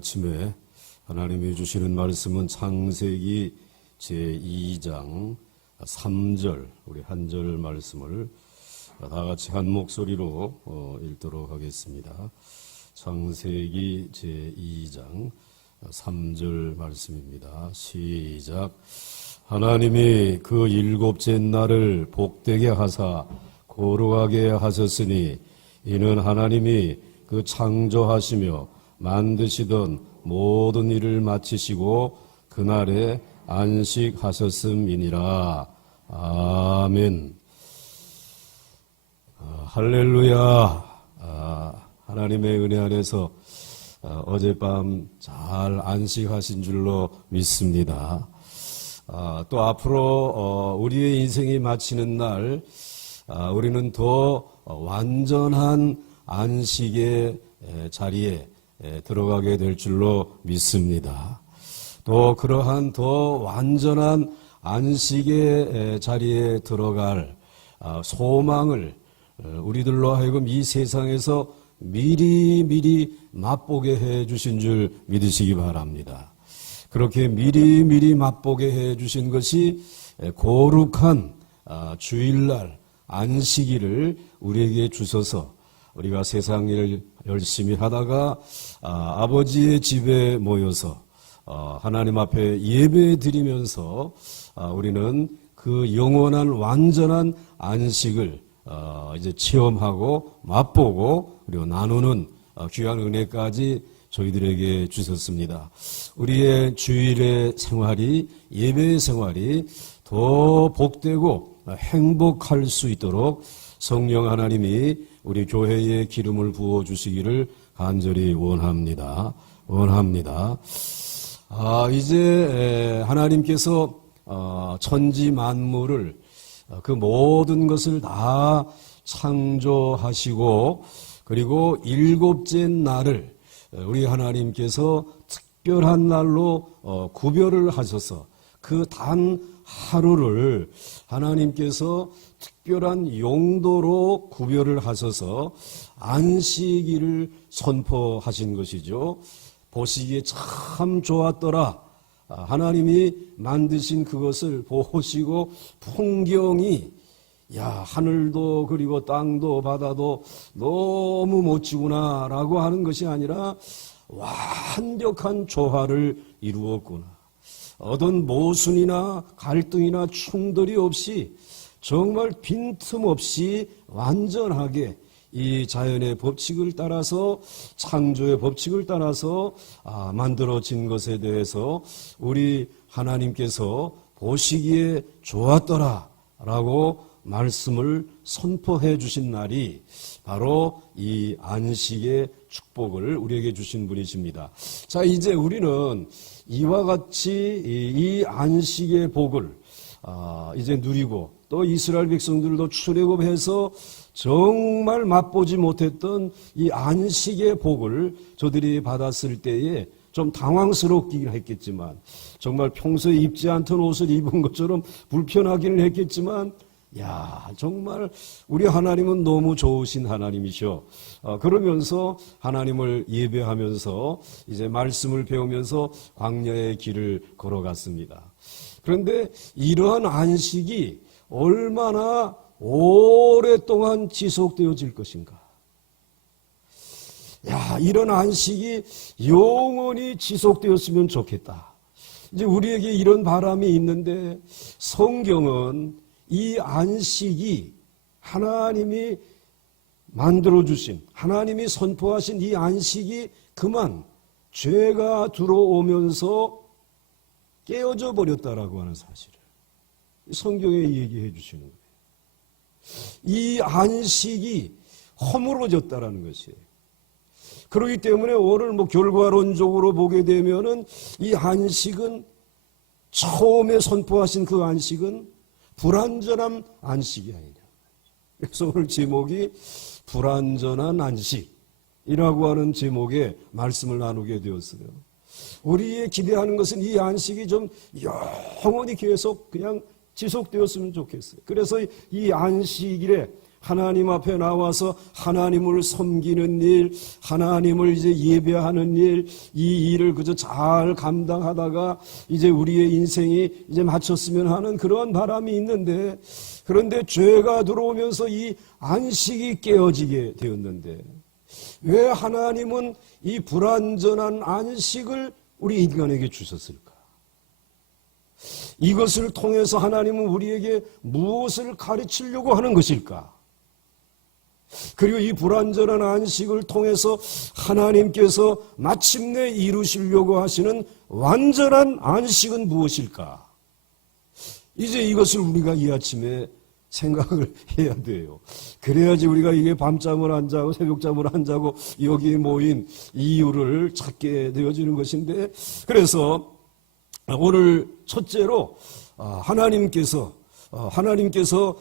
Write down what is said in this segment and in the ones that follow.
아침에 하나님이 주시는 말씀은 창세기 제2장 3절, 우리 한 절 말씀을 다 같이 한 목소리로 읽도록 하겠습니다. 창세기 제2장 3절 말씀입니다. 시작. 하나님이 그 일곱째 날을 복되게 하사 거룩하게 하셨으니 이는 하나님이 그 창조하시며 만드시던 모든 일을 마치시고 그날에 안식하셨음이니라. 아멘. 할렐루야. 하나님의 은혜 안에서 어젯밤 잘 안식하신 줄로 믿습니다. 또 앞으로 우리의 인생이 마치는 날 우리는 더 완전한 안식의 자리에 들어가게 될 줄로 믿습니다. 또 그러한 더 완전한 안식의 자리에 들어갈 소망을 우리들로 하여금 이 세상에서 미리 맛보게 해 주신 줄 믿으시기 바랍니다. 그렇게 미리 맛보게 해 주신 것이 거룩한 주일날 안식일을 우리에게 주셔서 우리가 세상 일 열심히 하다가 아버지의 집에 모여서 하나님 앞에 예배 드리면서 우리는 그 영원한 완전한 안식을 이제 체험하고 맛보고 그리고 나누는 귀한 은혜까지 저희들에게 주셨습니다. 우리의 주일의 생활이, 예배의 생활이 더 복되고 행복할 수 있도록 성령 하나님이 우리 교회에 기름을 부어 주시기를 간절히 원합니다. 이제 하나님께서 천지 만물을 그 모든 것을 다 창조하시고 그리고 일곱째 날을 우리 하나님께서 특별한 날로 구별을 하셔서 그 단 하루를 하나님께서 특별한 용도로 구별을 하셔서 안식일을 선포하신 것이죠. 보시기에 참 좋았더라. 하나님이 만드신 그것을 보시고 풍경이 하늘도 그리고 땅도 바다도 너무 멋지구나 라고 하는 것이 아니라 완벽한 조화를 이루었구나. 어떤 모순이나 갈등이나 충돌이 없이 정말 빈틈없이 완전하게 이 자연의 법칙을 따라서 창조의 법칙을 따라서 만들어진 것에 대해서 우리 하나님께서 보시기에 좋았더라 라고 말씀을 선포해 주신 날이 바로 이 안식의 축복을 우리에게 주신 분이십니다. 자, 이제 우리는 이와 같이 이 안식의 복을 이제 누리고 또 이스라엘 백성들도 출애굽해서 정말 맛보지 못했던 이 안식의 복을 저들이 받았을 때에 좀 당황스럽긴 했겠지만 정말 평소에 입지 않던 옷을 입은 것처럼 불편하기는 했겠지만 정말 우리 하나님은 너무 좋으신 하나님이셔. 그러면서 하나님을 예배하면서 이제 말씀을 배우면서 광야의 길을 걸어갔습니다. 그런데 이러한 안식이 얼마나 오랫동안 지속되어질 것인가. 이런 안식이 영원히 지속되었으면 좋겠다. 이제 우리에게 이런 바람이 있는데 성경은 이 안식이 하나님이 만들어주신, 하나님이 선포하신 이 안식이 그만 죄가 들어오면서 깨어져 버렸다라고 하는 사실을 성경에 얘기해 주시는 거예요. 이 안식이 허물어졌다라는 것이에요. 그렇기 때문에 오늘 결과론적으로 보게 되면은 이 안식은 처음에 선포하신 그 안식은 불완전한 안식이 아니냐. 그래서 오늘 제목이 불완전한 안식이라고 하는 제목의 말씀을 나누게 되었어요. 우리의 기대하는 것은 이 안식이 좀 영원히 계속 그냥 지속되었으면 좋겠어요. 그래서 이 안식일에 하나님 앞에 나와서 하나님을 섬기는 일, 하나님을 이제 예배하는 일, 이 일을 그저 잘 감당하다가 이제 우리의 인생이 이제 마쳤으면 하는 그런 바람이 있는데, 그런데 죄가 들어오면서 이 안식이 깨어지게 되었는데, 왜 하나님은 이 불완전한 안식을 우리 인간에게 주셨을까? 이것을 통해서 하나님은 우리에게 무엇을 가르치려고 하는 것일까? 그리고 이 불완전한 안식을 통해서 하나님께서 마침내 이루시려고 하시는 완전한 안식은 무엇일까? 이제 이것을 우리가 이 아침에 생각을 해야 돼요. 그래야지 우리가 이게 밤잠을 안 자고 새벽잠을 안 자고 여기에 모인 이유를 찾게 되어지는 것인데, 그래서 오늘 첫째로 하나님께서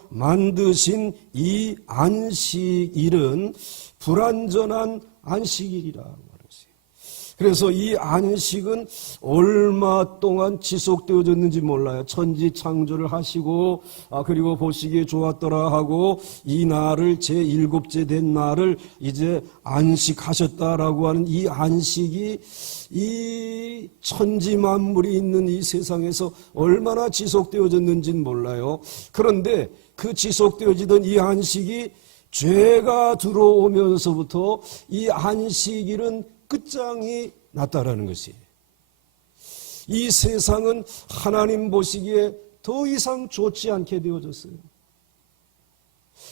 만드신 이 안식일은 불완전한 안식일이라고 말했어요. 그래서 이 안식은 얼마 동안 지속되어졌는지 몰라요. 천지 창조를 하시고 그리고 보시기에 좋았더라 하고 이 날을 제7째 된 날을 이제 안식하셨다라고 하는 이 안식이 이 천지 만물이 있는 이 세상에서 얼마나 지속되어졌는지는 몰라요. 그런데 그 지속되어지던 이 안식이 죄가 들어오면서부터 이 안식일은 끝장이 났다라는 것이에요. 이 세상은 하나님 보시기에 더 이상 좋지 않게 되어졌어요.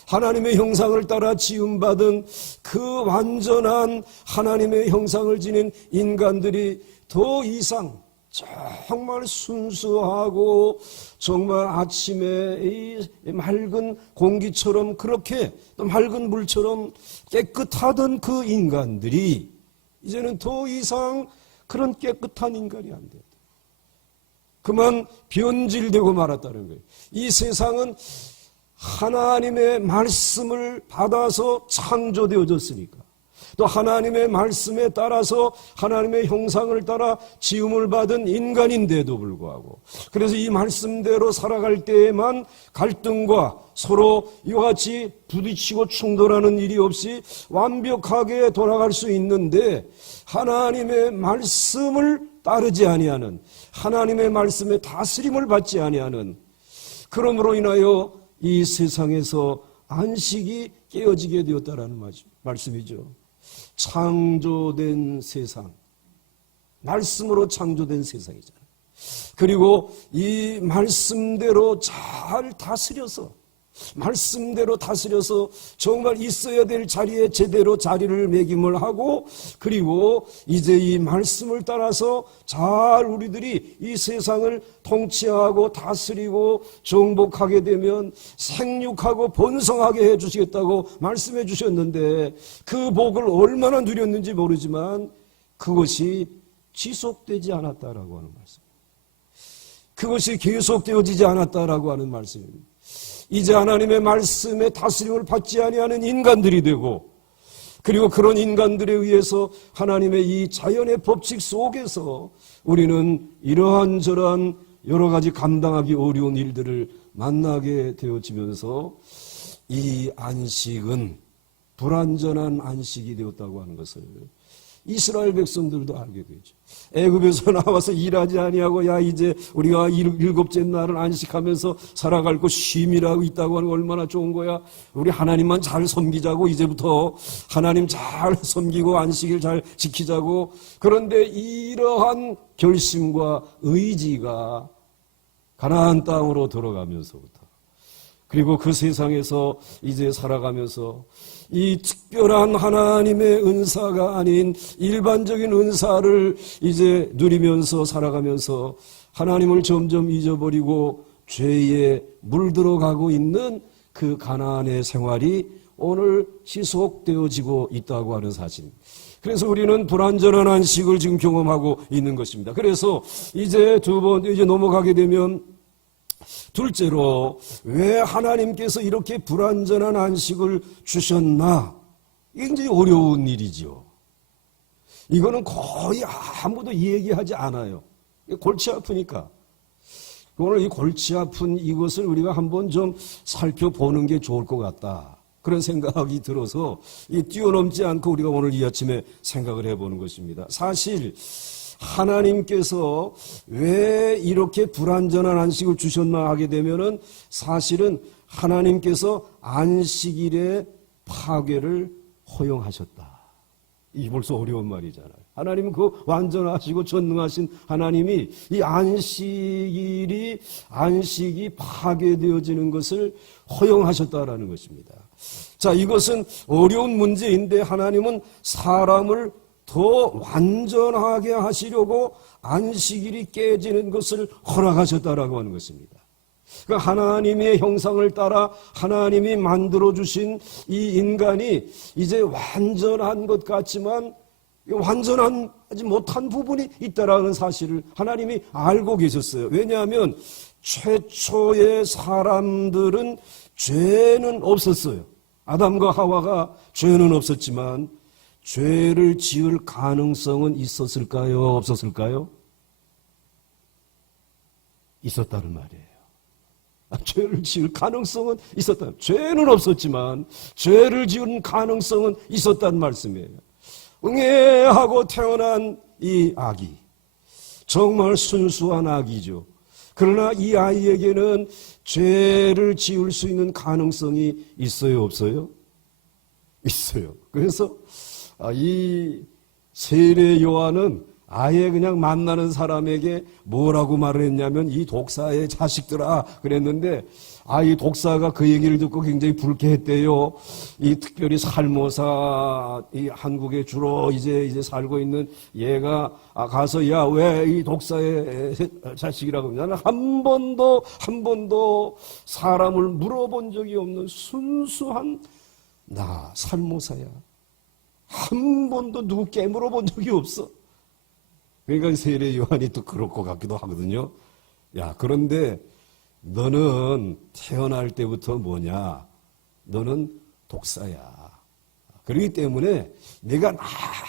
하나님의 형상을 따라 지음받은 그 완전한 하나님의 형상을 지닌 인간들이 더 이상 정말 순수하고 정말 아침에 이 맑은 공기처럼 그렇게 또 맑은 물처럼 깨끗하던 그 인간들이 이제는 더 이상 그런 깨끗한 인간이 안 돼요. 그만 변질되고 말았다는 거예요. 이 세상은 하나님의 말씀을 받아서 창조되어졌으니까, 또 하나님의 말씀에 따라서 하나님의 형상을 따라 지음을 받은 인간인데도 불구하고, 그래서 이 말씀대로 살아갈 때에만 갈등과 서로 이와 같이 부딪히고 충돌하는 일이 없이 완벽하게 돌아갈 수 있는데, 하나님의 말씀을 따르지 아니하는, 하나님의 말씀에 다스림을 받지 아니하는, 그러므로 인하여 이 세상에서 안식이 깨어지게 되었다라는 말씀이죠. 창조된 세상, 말씀으로 창조된 세상이잖아요. 그리고 이 말씀대로 잘 다스려서, 말씀대로 다스려서 정말 있어야 될 자리에 제대로 자리를 매김을 하고, 그리고 이제 이 말씀을 따라서 잘 우리들이 이 세상을 통치하고 다스리고 정복하게 되면 생육하고 번성하게 해주시겠다고 말씀해 주셨는데, 그 복을 얼마나 누렸는지 모르지만 그것이 지속되지 않았다라고 하는 말씀, 그것이 계속되어지지 않았다라고 하는 말씀입니다. 이제 하나님의 말씀에 다스림을 받지 아니하는 인간들이 되고, 그리고 그런 인간들에 의해서 하나님의 이 자연의 법칙 속에서 우리는 이러한 저러한 여러 가지 감당하기 어려운 일들을 만나게 되어지면서 이 안식은 불완전한 안식이 되었다고 하는 것을 이스라엘 백성들도 알게 되죠. 애굽에서 나와서 일하지 아니하고 야 이제 우리가 7째 날을 안식하면서 살아갈 거 쉼이라고 있다고 하는 거 얼마나 좋은 거야. 우리 하나님만 잘 섬기자고, 이제부터 하나님 잘 섬기고 안식일 잘 지키자고. 그런데 이러한 결심과 의지가 가나안 땅으로 들어가면서부터, 그리고 그 세상에서 이제 살아가면서 이 특별한 하나님의 은사가 아닌 일반적인 은사를 이제 누리면서 살아가면서 하나님을 점점 잊어버리고 죄에 물들어가고 있는 그 가나안의 생활이 오늘 지속되어지고 있다고 하는 사실입니다. 그래서 우리는 불완전한 안식을 지금 경험하고 있는 것입니다. 그래서 이제 이제 넘어가게 되면 둘째로, 왜 하나님께서 이렇게 불완전한 안식을 주셨나? 이게 굉장히 어려운 일이죠. 이거는 거의 아무도 얘기하지 않아요. 골치 아프니까. 오늘 이 골치 아픈 이것을 우리가 한번 좀 살펴보는 게 좋을 것 같다. 그런 생각이 들어서 이 뛰어넘지 않고 우리가 오늘 이 아침에 생각을 해보는 것입니다. 사실 하나님께서 왜 이렇게 불완전한 안식을 주셨나 하게 되면은 사실은 하나님께서 안식일의 파괴를 허용하셨다. 이게 벌써 어려운 말이잖아요. 하나님은 그 완전하시고 전능하신 하나님이 이 안식이 파괴되어지는 것을 허용하셨다라는 것입니다. 자, 이것은 어려운 문제인데 하나님은 사람을 더 완전하게 하시려고 안식일이 깨지는 것을 허락하셨다라고 하는 것입니다. 그러니까 하나님의 형상을 따라 하나님이 만들어주신 이 인간이 이제 완전한 것 같지만 완전하지 못한 부분이 있다라는 사실을 하나님이 알고 계셨어요. 왜냐하면 최초의 사람들은 죄는 없었어요. 아담과 하와가 죄는 없었지만 죄를 지을 가능성은 있었을까요? 없었을까요? 있었다는 말이에요. 죄를 지을 가능성은 있었다. 죄는 없었지만 죄를 지은 가능성은 있었다는 말씀이에요. 응애하고 태어난 이 아기, 정말 순수한 아기죠. 그러나 이 아이에게는 죄를 지을 수 있는 가능성이 있어요, 없어요? 있어요. 그래서 이 세례 요한은 아예 그냥 만나는 사람에게 뭐라고 말을 했냐면 이 독사의 자식들아 그랬는데 이 독사가 그 얘기를 듣고 굉장히 불쾌했대요. 이 특별히 살모사 이 한국에 주로 이제 살고 있는 얘가 가서 야 왜 이 독사의 자식이라고 나는 한 번도 사람을 물어본 적이 없는 순수한 나 살모사야. 한 번도 누구 깨물어 본 적이 없어. 그러니까 세례 요한이 또 그럴 것 같기도 하거든요. 야, 그런데 너는 태어날 때부터 뭐냐? 너는 독사야. 그렇기 때문에 내가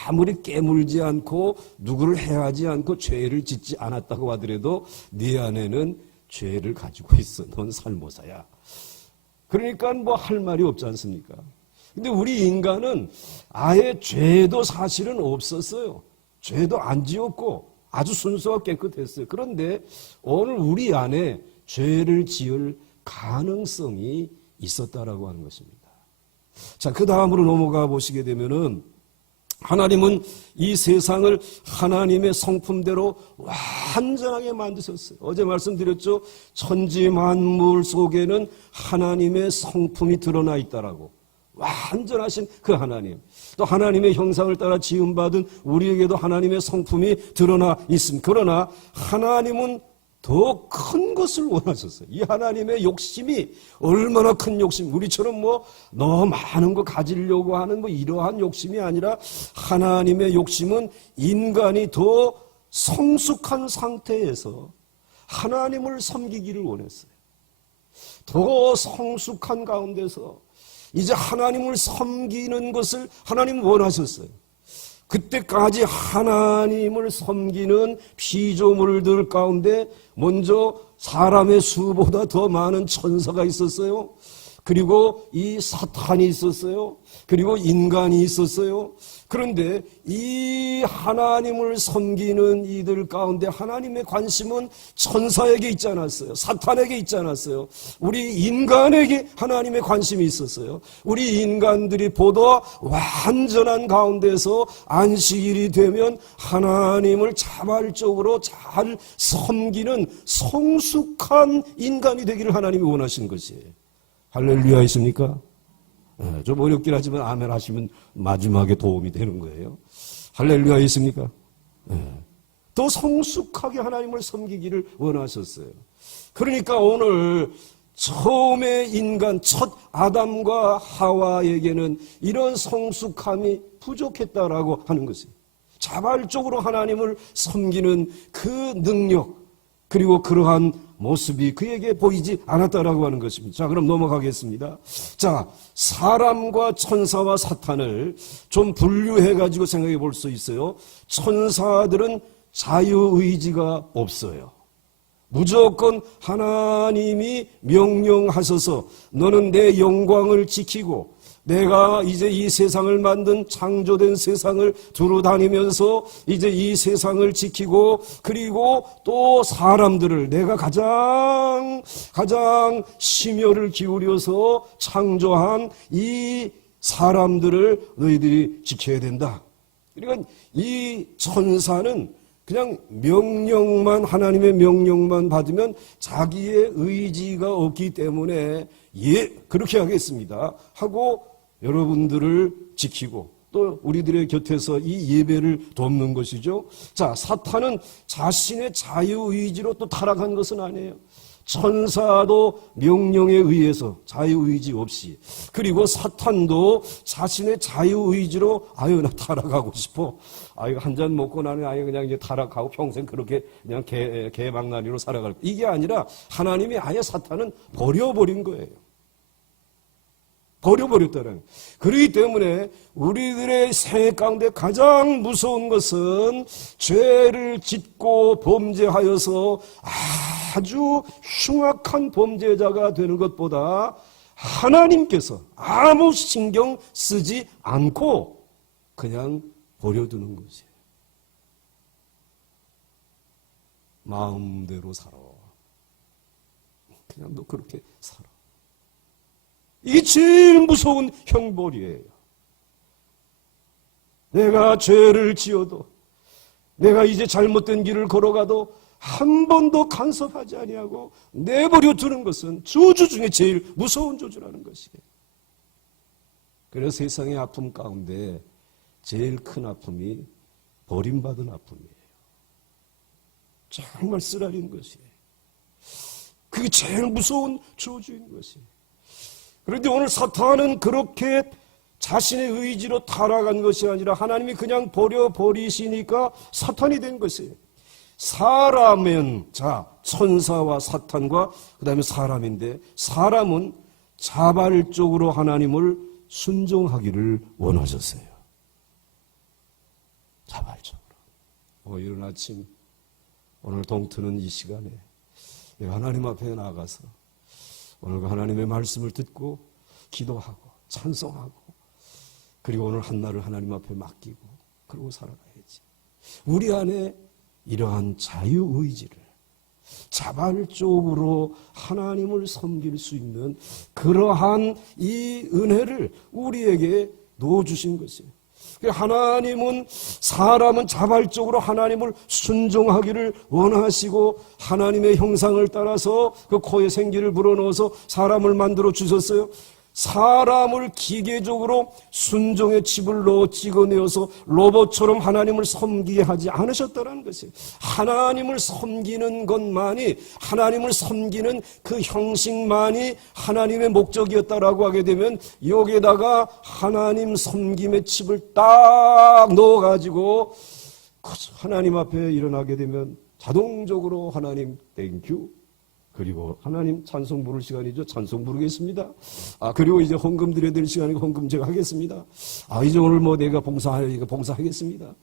아무리 깨물지 않고 누구를 해하지 않고 죄를 짓지 않았다고 하더라도 네 안에는 죄를 가지고 있어. 넌 살모사야. 그러니까 뭐 할 말이 없지 않습니까? 근데 우리 인간은 아예 죄도 사실은 없었어요. 죄도 안 지었고 아주 순수하고 깨끗했어요. 그런데 오늘 우리 안에 죄를 지을 가능성이 있었다라고 하는 것입니다. 자, 그 다음으로 넘어가 보시게 되면은 하나님은 이 세상을 하나님의 성품대로 완전하게 만드셨어요. 어제 말씀드렸죠. 천지 만물 속에는 하나님의 성품이 드러나 있다라고. 완전하신 그 하나님, 또 하나님의 형상을 따라 지음받은 우리에게도 하나님의 성품이 드러나 있습니다. 그러나 하나님은 더 큰 것을 원하셨어요. 이 하나님의 욕심이 얼마나 큰 욕심, 우리처럼 뭐 너무 많은 거 가지려고 하는 뭐 이러한 욕심이 아니라 하나님의 욕심은 인간이 더 성숙한 상태에서 하나님을 섬기기를 원했어요. 더 성숙한 가운데서 이제 하나님을 섬기는 것을 하나님은 원하셨어요. 그때까지 하나님을 섬기는 피조물들 가운데 먼저 사람의 수보다 더 많은 천사가 있었어요. 그리고 이 사탄이 있었어요. 그리고 인간이 있었어요. 그런데 이 하나님을 섬기는 이들 가운데 하나님의 관심은 천사에게 있지 않았어요. 사탄에게 있지 않았어요. 우리 인간에게 하나님의 관심이 있었어요. 우리 인간들이 보다 완전한 가운데서 안식일이 되면 하나님을 자발적으로 잘 섬기는 성숙한 인간이 되기를 하나님이 원하시는 것이에요. 할렐루야 있습니까? 좀 어렵긴 하지만 아멘 하시면 마지막에 도움이 되는 거예요. 할렐루야 있습니까? 더 성숙하게 하나님을 섬기기를 원하셨어요. 그러니까 오늘 처음에 인간 첫 아담과 하와에게는 이런 성숙함이 부족했다라고 하는 것이에요. 자발적으로 하나님을 섬기는 그 능력 그리고 그러한 모습이 그에게 보이지 않았다라고 하는 것입니다. 자, 그럼 넘어가겠습니다. 자, 사람과 천사와 사탄을 좀 분류해가지고 생각해 볼 수 있어요. 천사들은 자유의지가 없어요. 무조건 하나님이 명령하셔서 너는 내 영광을 지키고 내가 이제 이 세상을 만든 창조된 세상을 두루 다니면서 이제 이 세상을 지키고 그리고 또 사람들을 내가 가장 심혈을 기울여서 창조한 이 사람들을 너희들이 지켜야 된다. 그러니까 이 천사는 그냥 명령만, 하나님의 명령만 받으면 자기의 의지가 없기 때문에 예, 그렇게 하겠습니다 하고 여러분들을 지키고 또 우리들의 곁에서 이 예배를 돕는 것이죠. 자, 사탄은 자신의 자유의지로 또 타락한 것은 아니에요. 천사도 명령에 의해서 자유의지 없이, 그리고 사탄도 자신의 자유의지로 아유 나 타락하고 싶어, 아유 한 잔 먹고 나는 아유 그냥 이제 타락하고 평생 그렇게 그냥 개망나니로 살아갈, 이게 아니라 하나님이 아예 사탄은 버려버린 거예요. 버려버렸다는. 그렇기 때문에 우리들의 생애 가운데 가장 무서운 것은 죄를 짓고 범죄하여서 아주 흉악한 범죄자가 되는 것보다 하나님께서 아무 신경 쓰지 않고 그냥 버려두는 것이에요. 마음대로 살아. 그냥 너 그렇게 살아. 이게 제일 무서운 형벌이에요. 내가 죄를 지어도, 내가 이제 잘못된 길을 걸어가도 한 번도 간섭하지 아니하고 내버려 두는 것은 저주 중에 제일 무서운 저주라는 것이에요. 그래서 세상의 아픔 가운데 제일 큰 아픔이 버림받은 아픔이에요. 정말 쓰라린 것이에요. 그게 제일 무서운 저주인 것이에요. 그런데 오늘 사탄은 그렇게 자신의 의지로 타락한 것이 아니라 하나님이 그냥 버려버리시니까 사탄이 된 것이에요. 사람은, 자, 천사와 사탄과 그 다음에 사람인데, 사람은 자발적으로 하나님을 순종하기를 원하셨어요. 자발적으로. 이른 아침, 오늘 동트는 이 시간에 내가 하나님 앞에 나가서 오늘 하나님의 말씀을 듣고 기도하고 찬송하고 그리고 오늘 한날을 하나님 앞에 맡기고 그러고 살아가야지. 우리 안에 이러한 자유의지를 자발적으로 하나님을 섬길 수 있는 그러한 이 은혜를 우리에게 넣어주신 것이에요. 하나님은, 사람은 자발적으로 하나님을 순종하기를 원하시고 하나님의 형상을 따라서 그 코에 생기를 불어넣어서 사람을 만들어 주셨어요. 사람을 기계적으로 순종의 칩을 넣어 찍어내어서 로봇처럼 하나님을 섬기게 하지 않으셨다는 것이에요. 하나님을 섬기는 것만이, 하나님을 섬기는 그 형식만이 하나님의 목적이었다라고 하게 되면 여기에다가 하나님 섬김의 칩을 딱 넣어가지고 하나님 앞에 일어나게 되면 자동적으로 하나님 땡큐, 그리고 하나님 찬송 부를 시간이죠. 찬송 부르겠습니다. 그리고 이제 헌금 드려야 될 시간이고 헌금 제가 하겠습니다. 이제 오늘 뭐 내가 봉사하겠습니다.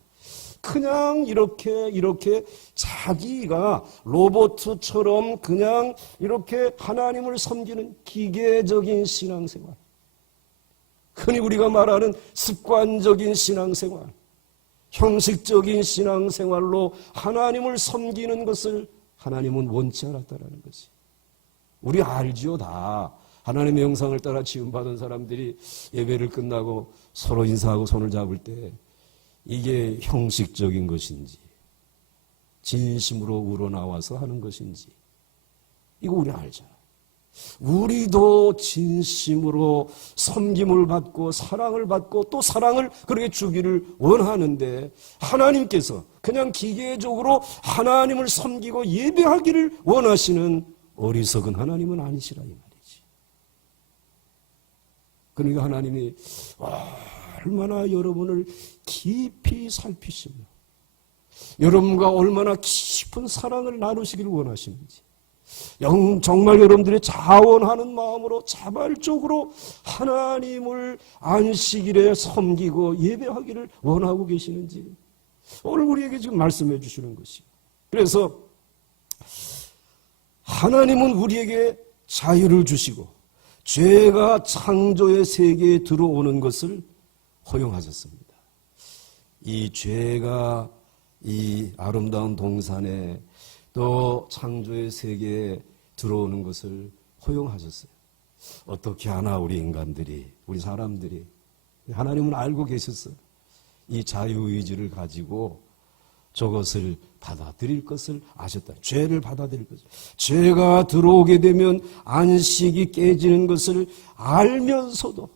그냥 이렇게 자기가 로봇처럼 그냥 이렇게 하나님을 섬기는 기계적인 신앙생활. 흔히 우리가 말하는 습관적인 신앙생활, 형식적인 신앙생활로 하나님을 섬기는 것을 하나님은 원치 않았다라는 것이. 우리 알지요, 다. 하나님의 형상을 따라 지음받은 사람들이 예배를 끝나고 서로 인사하고 손을 잡을 때 이게 형식적인 것인지 진심으로 우러나와서 하는 것인지 이거 우리 알잖아요. 우리도 진심으로 섬김을 받고 사랑을 받고 또 사랑을 그렇게 주기를 원하는데 하나님께서 그냥 기계적으로 하나님을 섬기고 예배하기를 원하시는 어리석은 하나님은 아니시라 이 말이지. 그러니까 하나님이 얼마나 여러분을 깊이 살피시며 여러분과 얼마나 깊은 사랑을 나누시기를 원하시는지, 정말 여러분들이 자원하는 마음으로 자발적으로 하나님을 안식일에 섬기고 예배하기를 원하고 계시는지 오늘 우리에게 지금 말씀해 주시는 것이에요. 그래서 하나님은 우리에게 자유를 주시고 죄가 창조의 세계에 들어오는 것을 허용하셨습니다. 이 죄가 이 아름다운 동산에 또 창조의 세계에 들어오는 것을 허용하셨어요. 어떻게 하나 우리 인간들이, 우리 사람들이, 하나님은 알고 계셨어요. 이 자유의지를 가지고 저것을 받아들일 것을 아셨다. 죄를 받아들일 것을. 죄가 들어오게 되면 안식이 깨지는 것을 알면서도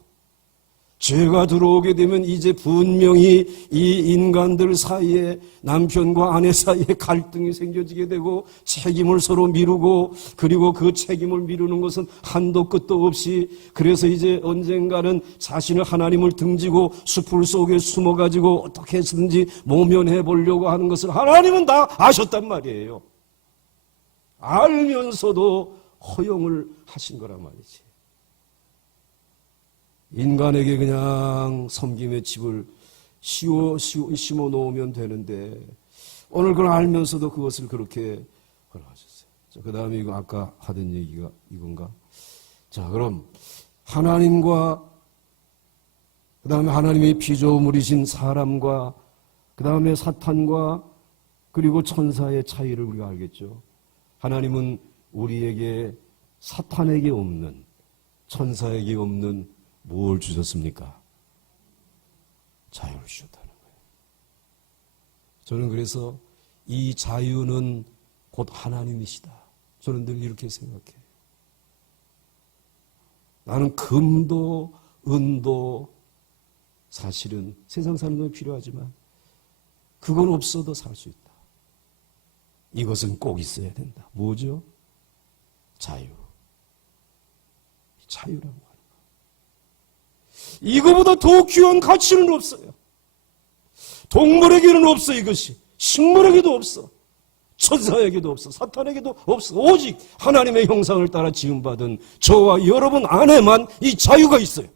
죄가 들어오게 되면 이제 분명히 이 인간들 사이에 남편과 아내 사이에 갈등이 생겨지게 되고 책임을 서로 미루고 그리고 그 책임을 미루는 것은 한도 끝도 없이 그래서 이제 언젠가는 자신을 하나님을 등지고 숲을 속에 숨어가지고 어떻게 해서든지 모면해 보려고 하는 것을 하나님은 다 아셨단 말이에요. 알면서도 허용을 하신 거란 말이지. 인간에게 그냥 섬김의 집을 심어 놓으면 되는데 오늘 그걸 알면서도 그것을 그렇게 허락하셨어요. 그 다음에 이거 아까 하던 얘기가 이건가? 자, 그럼 하나님과 그 다음에 하나님의 피조물이신 사람과 그 다음에 사탄과 그리고 천사의 차이를 우리가 알겠죠. 하나님은 우리에게 사탄에게 없는 천사에게 없는 뭘 주셨습니까? 자유를 주셨다는 거예요. 저는 그래서 이 자유는 곧 하나님이시다. 저는 늘 이렇게 생각해요. 나는 금도 은도 사실은 세상 사는 건 필요하지만 그건 없어도 살 수 있다. 이것은 꼭 있어야 된다. 뭐죠? 자유. 자유라는 거. 이거보다 더 귀한 가치는 없어요. 동물에게는 없어 이것이. 식물에게도 없어. 천사에게도 없어. 사탄에게도 없어. 오직 하나님의 형상을 따라 지음받은 저와 여러분 안에만 이 자유가 있어요.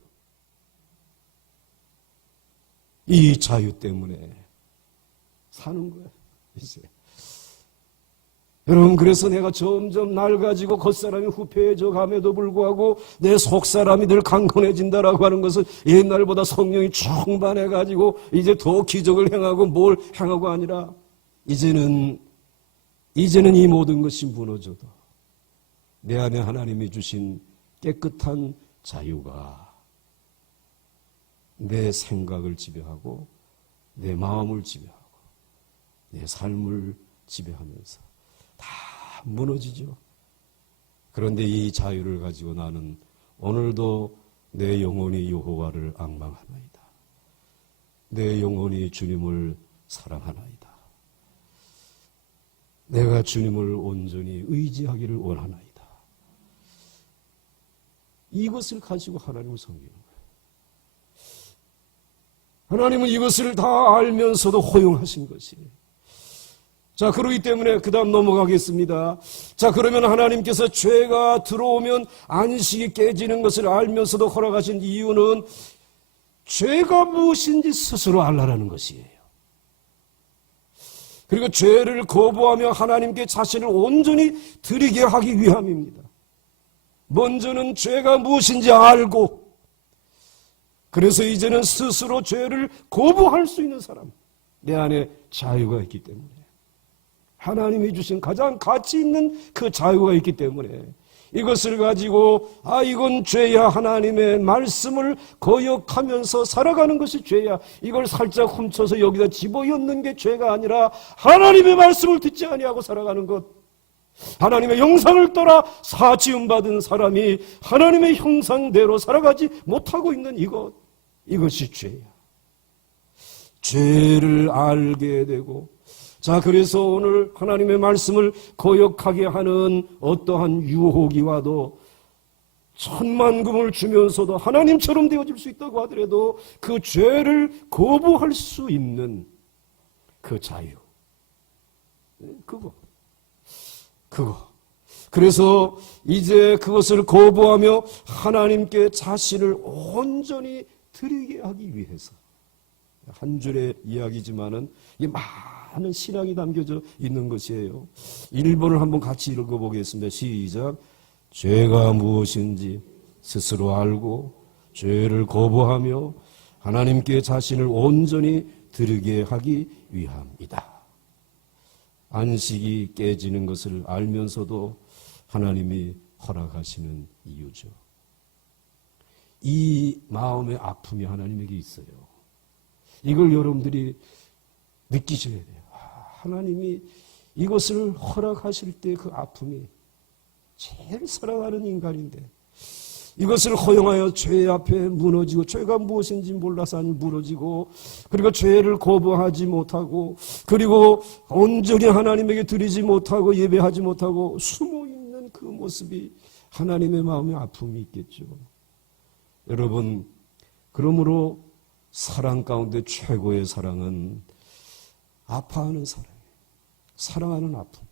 이 자유 때문에 사는 거예요. 이제. 여러분 그래서 내가 점점 낡아지고 겉사람이 후패해져 감에도 불구하고 내 속사람이 늘 강건해진다라고 하는 것은 옛날보다 성령이 충만해가지고 이제 더 기적을 행하고 뭘 행하고 아니라 이제는 이 모든 것이 무너져도 내 안에 하나님이 주신 깨끗한 자유가 내 생각을 지배하고 내 마음을 지배하고 내 삶을 지배하면서 다 무너지죠. 그런데 이 자유를 가지고 나는 오늘도 내 영혼이 여호와를 앙망하나이다. 내 영혼이 주님을 사랑하나이다. 내가 주님을 온전히 의지하기를 원하나이다. 이것을 가지고 하나님을 섬기는 거예요. 하나님은 이것을 다 알면서도 허용하신 것이에요. 자, 그러기 때문에 그 다음 넘어가겠습니다. 자, 그러면 하나님께서 죄가 들어오면 안식이 깨지는 것을 알면서도 허락하신 이유는 죄가 무엇인지 스스로 알라라는 것이에요. 그리고 죄를 거부하며 하나님께 자신을 온전히 드리게 하기 위함입니다. 먼저는 죄가 무엇인지 알고 그래서 이제는 스스로 죄를 거부할 수 있는 사람, 내 안에 자유가 있기 때문에 하나님이 주신 가장 가치 있는 그 자유가 있기 때문에 이것을 가지고 이건 죄야 하나님의 말씀을 거역하면서 살아가는 것이 죄야 이걸 살짝 훔쳐서 여기다 집어넣는 게 죄가 아니라 하나님의 말씀을 듣지 아니하고 살아가는 것 하나님의 형상을 따라 사지음받은 사람이 하나님의 형상대로 살아가지 못하고 있는 이것이 죄야. 죄를 알게 되고 자, 그래서 오늘 하나님의 말씀을 거역하게 하는 어떠한 유혹이 와도 천만금을 주면서도 하나님처럼 되어질 수 있다고 하더라도 그 죄를 거부할 수 있는 그 자유. 그거. 그래서 이제 그것을 거부하며 하나님께 자신을 온전히 드리게 하기 위해서 한 줄의 이야기지만은 이 많은 신앙이 담겨져 있는 것이에요. 1번을 한번 같이 읽어보겠습니다. 시작. 죄가 무엇인지 스스로 알고 죄를 거부하며 하나님께 자신을 온전히 드리게 하기 위함이다. 안식이 깨지는 것을 알면서도 하나님이 허락하시는 이유죠. 이 마음의 아픔이 하나님에게 있어요. 이걸 여러분들이 느끼셔야 돼요. 하나님이 이것을 허락하실 때 그 아픔이 제일 사랑하는 인간인데 이것을 허용하여 죄 앞에 무너지고 죄가 무엇인지 몰라서 아니 무너지고 그리고 죄를 거부하지 못하고 그리고 온전히 하나님에게 드리지 못하고 예배하지 못하고 숨어있는 그 모습이 하나님의 마음의 아픔이 있겠죠. 여러분, 그러므로 사랑 가운데 최고의 사랑은 아파하는 사랑이에요. 사랑하는 아픔.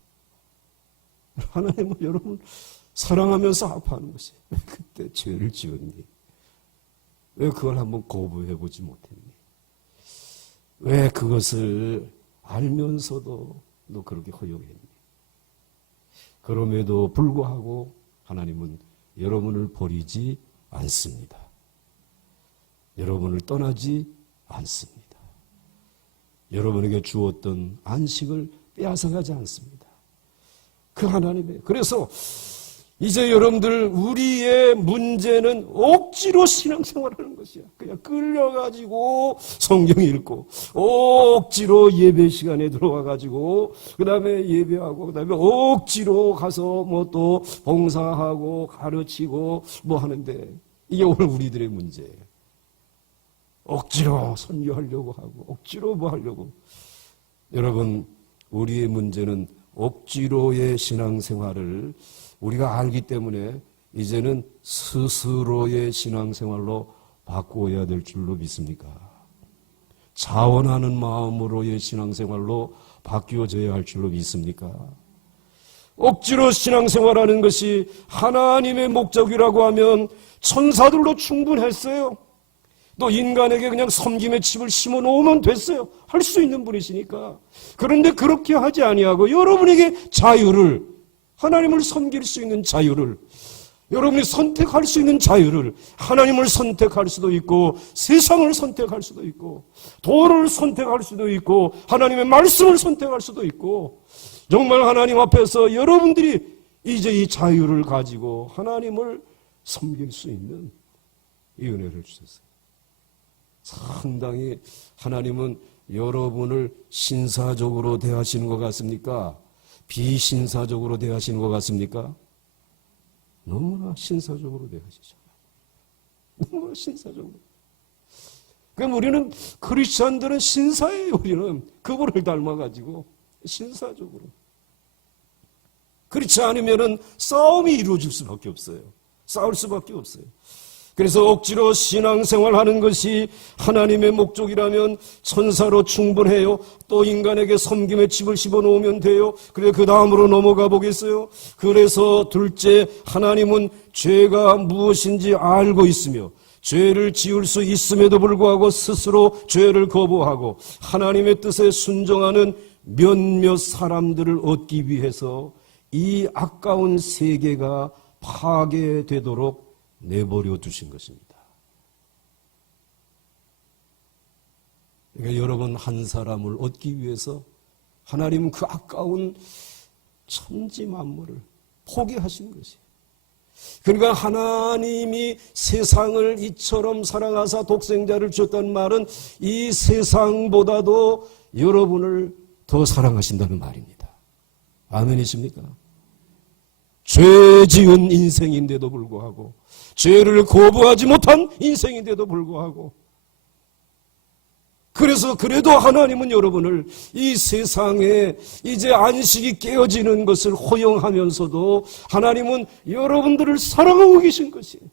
하나님은 여러분 사랑하면서 아파하는 것이에요. 왜 그때 죄를 지었니? 왜 그걸 한번 거부해보지 못했니? 왜 그것을 알면서도 너 그렇게 허용했니? 그럼에도 불구하고 하나님은 여러분을 버리지 않습니다. 여러분을 떠나지 않습니다. 여러분에게 주었던 안식을 빼앗아가지 않습니다. 그 하나님의 그래서 이제 여러분들 우리의 문제는 억지로 신앙생활하는 것이야. 그냥 끌려가지고 성경 읽고 억지로 예배 시간에 들어와가지고 그 다음에 예배하고 그 다음에 억지로 가서 뭐 또 봉사하고 가르치고 뭐 하는데 이게 오늘 우리들의 문제예요. 억지로 선교하려고 하고 억지로 뭐 하려고. 여러분, 우리의 문제는 억지로의 신앙생활을 우리가 알기 때문에 이제는 스스로의 신앙생활로 바꾸어야 될 줄로 믿습니까? 자원하는 마음으로의 신앙생활로 바뀌어져야 할 줄로 믿습니까? 억지로 신앙생활하는 것이 하나님의 목적이라고 하면 천사들로 충분했어요. 또 인간에게 그냥 섬김의 칩을 심어놓으면 됐어요. 할 수 있는 분이시니까. 그런데 그렇게 하지 아니하고 여러분에게 자유를, 하나님을 섬길 수 있는 자유를, 여러분이 선택할 수 있는 자유를, 하나님을 선택할 수도 있고 세상을 선택할 수도 있고 돈을 선택할 수도 있고 하나님의 말씀을 선택할 수도 있고 정말 하나님 앞에서 여러분들이 이제 이 자유를 가지고 하나님을 섬길 수 있는 이 은혜를 주셨어요. 상당히 하나님은 여러분을 신사적으로 대하시는 것 같습니까? 비신사적으로 대하시는 것 같습니까? 너무나 신사적으로 대하시잖아요. 너무나 신사적으로. 그럼 우리는 크리스천들은 신사예요. 우리는 그분을 닮아가지고 신사적으로. 그렇지 않으면은 싸움이 이루어질 수밖에 없어요. 싸울 수밖에 없어요. 그래서 억지로 신앙생활하는 것이 하나님의 목적이라면 천사로 충분해요. 또 인간에게 섬김의 칩을 씹어놓으면 돼요. 그래 그 다음으로 넘어가 보겠어요. 그래서 둘째, 하나님은 죄가 무엇인지 알고 있으며 죄를 지을 수 있음에도 불구하고 스스로 죄를 거부하고 하나님의 뜻에 순종하는 몇몇 사람들을 얻기 위해서 이 아까운 세계가 파괴되도록 내버려 두신 것입니다. 그러니까 여러분 한 사람을 얻기 위해서 하나님은 그 아까운 천지 만물을 포기하신 것이에요. 그러니까 하나님이 세상을 이처럼 사랑하사 독생자를 주었다는 말은 이 세상보다도 여러분을 더 사랑하신다는 말입니다. 아멘이십니까? 죄 지은 인생인데도 불구하고 죄를 거부하지 못한 인생인데도 불구하고 그래서 그래도 하나님은 여러분을 이 세상에 이제 안식이 깨어지는 것을 허용하면서도 하나님은 여러분들을 사랑하고 계신 것이에요.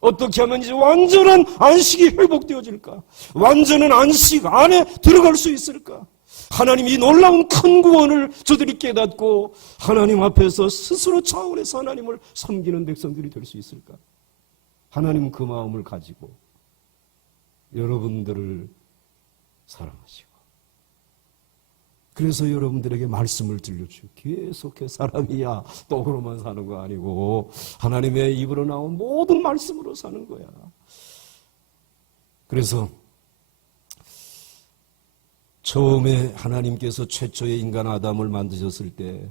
어떻게 하면 이제 완전한 안식이 회복되어질까? 완전한 안식 안에 들어갈 수 있을까? 하나님 이 놀라운 큰 구원을 저들이 깨닫고 하나님 앞에서 스스로 차원에서 하나님을 섬기는 백성들이 될 수 있을까? 하나님은 그 마음을 가지고 여러분들을 사랑하시고 그래서 여러분들에게 말씀을 들려주고 계속해 사람이야 떡으로만 사는 거 아니고 하나님의 입으로 나온 모든 말씀으로 사는 거야. 그래서 처음에 하나님께서 최초의 인간 아담을 만드셨을 때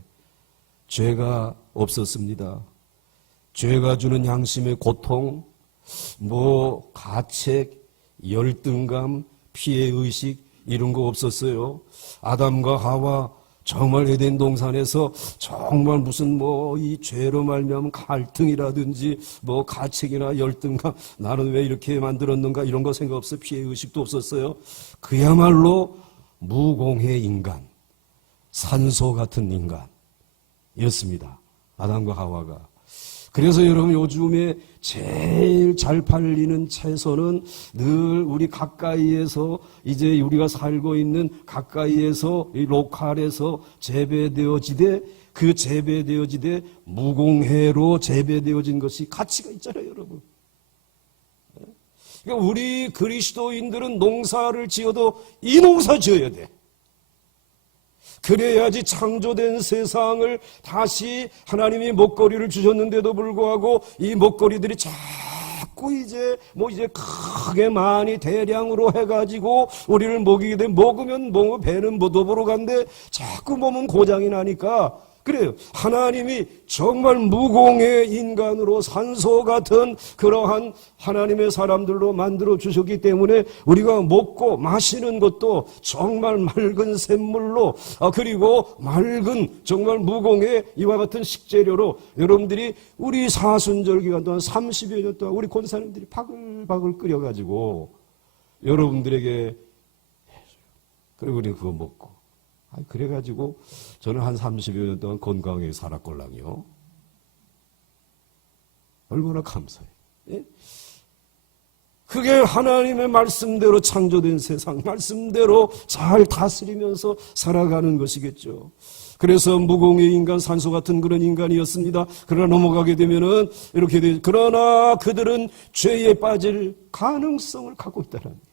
죄가 없었습니다. 죄가 주는 양심의 고통, 가책, 열등감, 피해의식 이런 거 없었어요. 아담과 하와 정말 에덴 동산에서 정말 무슨 이 죄로 말미암은 갈등이라든지 가책이나 열등감, 나는 왜 이렇게 만들었는가 이런 거 생각 없어요. 피해의식도 없었어요. 그야말로 무공의 인간, 산소 같은 인간이었습니다. 아담과 하와가. 그래서 여러분 요즘에 제일 잘 팔리는 채소는 늘 우리 가까이에서 이제 우리가 살고 있는 가까이에서 이 로컬에서 재배되어지되 그 재배되어지되 무공해로 재배되어진 것이 가치가 있잖아요, 여러분. 그러니까 우리 그리스도인들은 농사를 지어도 이 농사 지어야 돼. 그래야지 창조된 세상을 다시 하나님이 먹거리를 주셨는데도 불구하고 이 먹거리들이 자꾸 이제 크게 많이 대량으로 해가지고 우리를 먹이게 되면 먹으면 배는 더불어 간데 자꾸 몸은 고장이 나니까 그래요. 하나님이 정말 무공의 인간으로 산소 같은 그러한 하나님의 사람들로 만들어 주셨기 때문에 우리가 먹고 마시는 것도 정말 맑은 샘물로 그리고 맑은 정말 무공의 이와 같은 식재료로 여러분들이 우리 사순절 기간 동안 30여 년 동안 우리 권사님들이 바글바글 끓여가지고 여러분들에게 그리고 우리 그거 먹고 그래가지고 저는 한 30여 년 동안 건강하게 살았걸랑요. 얼마나 감사해요. 예? 그게 하나님의 말씀대로 창조된 세상, 말씀대로 잘 다스리면서 살아가는 것이겠죠. 그래서 무공의 인간, 산소 같은 그런 인간이었습니다. 그러나 넘어가게 되면은 이렇게 돼. 그러나 그들은 죄에 빠질 가능성을 갖고 있다는 거예요.